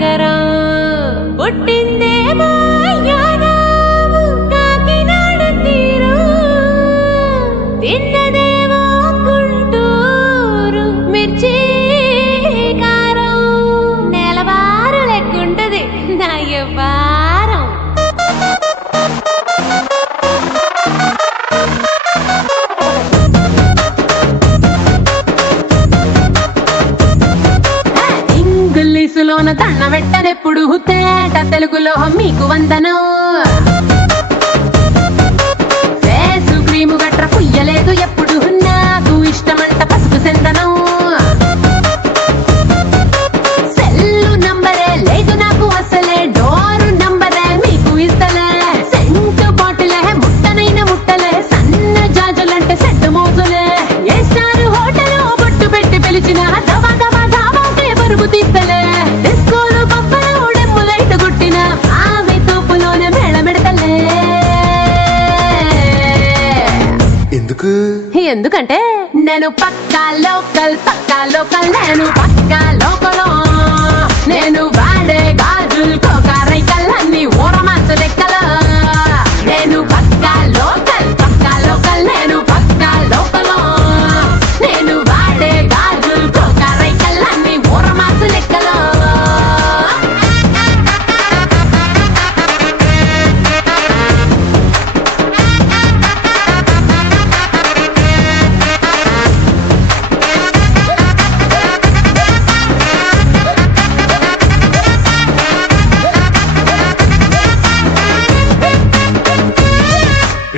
నగరం పుట్టిందేమో యానాము కాకినాడ తీరం తిన్నదేమో గుంటూరు మిర్చి కారం నెలవారు లెక్కుంటది నా యవ్వారం. ఇంగ్లీషులోన దండ పెట్టనెప్పుడు తేట తెలుగులో మీకు వందనం. ఫేసు క్రీము గట్ర పుయ్యలేదు ఎప్పుడు నాకు ఇష్టమంట పసుపు సెందనం. సెల్లు నంబరే లేదు నాకు అసలే డోరు నంబరే మీకు ఇస్తలే. సెంటు బాటిలే ముట్టనైన ముట్టలే సన్న జాజులంటే సెట్టు మోజులే. ఏ స్టార్ హోటల్ బొట్టు పెట్టి పిలిచిన దవా దవా దావాకే బరువు తీస్తలే. డిస్కోలు బొమ్మలు డెమ్ములైట్ గుట్టిన ఆమె తోపులోనే మేళమెడతలే. ఎందుకంటే నేను పక్కా లోకల్ నేను పక్కా లోకలో. నేను వాడే గాజులు కోకారైకల్ అన్ని ఊరమాస లెక్కలో. నేను పక్కా లోకల్ నేను పక్కా లోకలో. నేను వాడే గాజులు కోకారైకల్ అన్ని ఊరమాస లెక్కలో.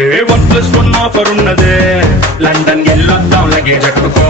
ఏ 1+1 ఆఫర్ ఉన్నదే లండన్ ఎల్లొద్దాం లగేజ్ అట్టుకో.